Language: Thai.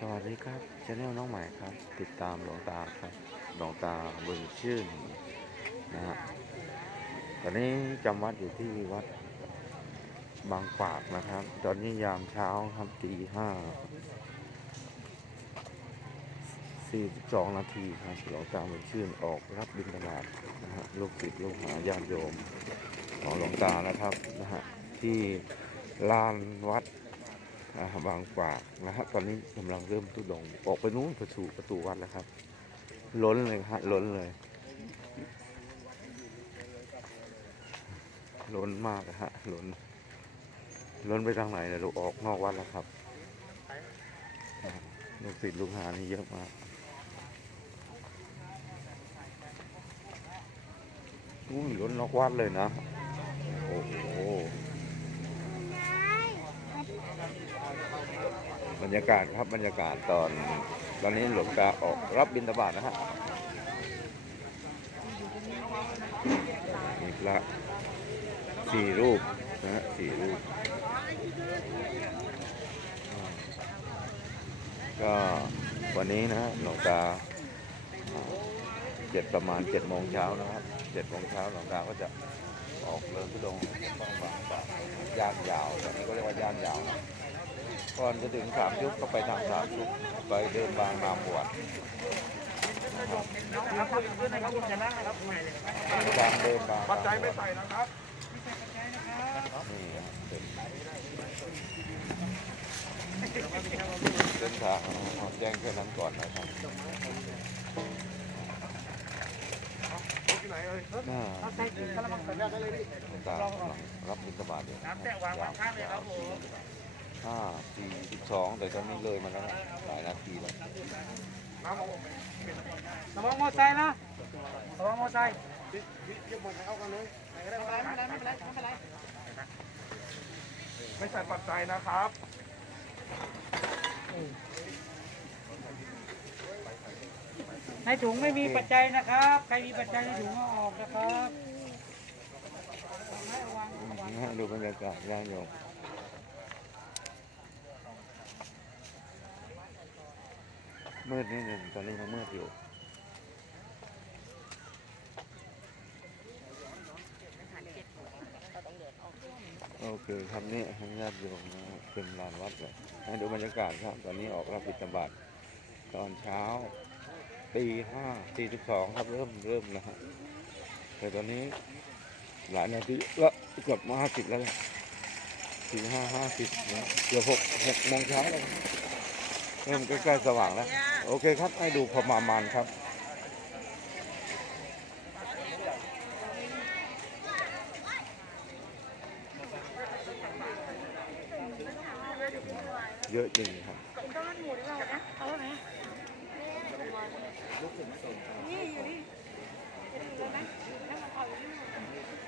สวัสดีครับชาแนลน้องใหม่ครับ ติดตามหลวงตาครับหลวงตาบึงชื่นนะฮะตอนนี้จำวัดอยู่ที่วัดบางปากนะครับ ตอนนี้ยามเช้าครับตีห้าสี่สิบสองนาทีครับหลวงตาบึงชื่นออกรับบิณฑบาตนะฮะลูกศิษย์ลูกหาญาติโยมของหลวงตานะครับนะฮะที่ลานวัด บางกวากนะฮะตอนนี้กำลังเริ่มทุดงออกไปนู้นประตูประตูวัดแล้วครับ ล้นเลยฮะล้นเลย ล้นมากอะฮะล้น ล้นไปทางไหนเนี่ยลูกออกนอกวัดแล้วครับลูกศิษย์ลูกหานี่เยอะมากอุ้ยล้นนอกวัดเลยนะ โอ้โห บ รรยากาศครับบรรยากาศตอนตอนนี้หลวงตาออกรับบิณฑบาตนะฮะมีพระสี่รูปนะฮะสี่รูป ก็วันนี้นะฮะหลวงตาเจ็ดประมาณเจ็ดโมงเช้านะครับเจ็ดโมงเช้าหลวงตาก็จะออกเดินทุดงค์บางบางบางย่านยาวตอนนี้ก็เรียกว่าย่านยาวนะ ก่อนจะถึงสามยุคก็ไปทางสามยุคไปเดินบางนามบวชครับขึ้นนะครับคุณชนะนะครับบางเดินบางปัจจัยไม่ใส่นะครับนี่ครับเป็นเส้นทางเอาแจ้งแค่นั้นก่อนนะครับเอาเอาใส่ถุงกระมังใส่แม่ได้เลยดิหลวงตากำลังรับบิณฑบาตอยู่น้ำแตะวางวางข้างเลยครับผม ห้าสี่สิบสองแต่ตอนนี้เลยมาแล้วนะหลายนาทีแล้วระวังมอไซค์นะระวังมอไซค์พี่พี่ยกมือเอากันเลยไม่เป็นไรไม่เป็นไรไม่เป็นไรไม่เป็นไรไม่ใส่ปัจจัยนะครับในถุงไม่มีปัจจัยนะครับ ใครมีปัจจัยในถุงเอาออกนะครับดูบรรยากาศย่างโยม มืดนิดหนึ่งตอนนี้ยังมืดอยู่โอเคครับนี่ให้ญาติโยมเป็นลานวัดเลยให้ดูบรรยากาศครับ ตอนนี้ออกรับบิณฑบาตตอนเช้าตีห้าสี่สิบสองครับเริ่มเริ่มแล้วฮะแต่ตอนนี้หลายนาทีละเกือบมาห้าสิบแล้วสี่ห้าห้าสิบเกือบหกหกโมงเช้าแล้วเริ่มใกล้ๆสว่างแล้ว โอเคครับ ให้ดูพอประมาณครับ เยอะจริงครับ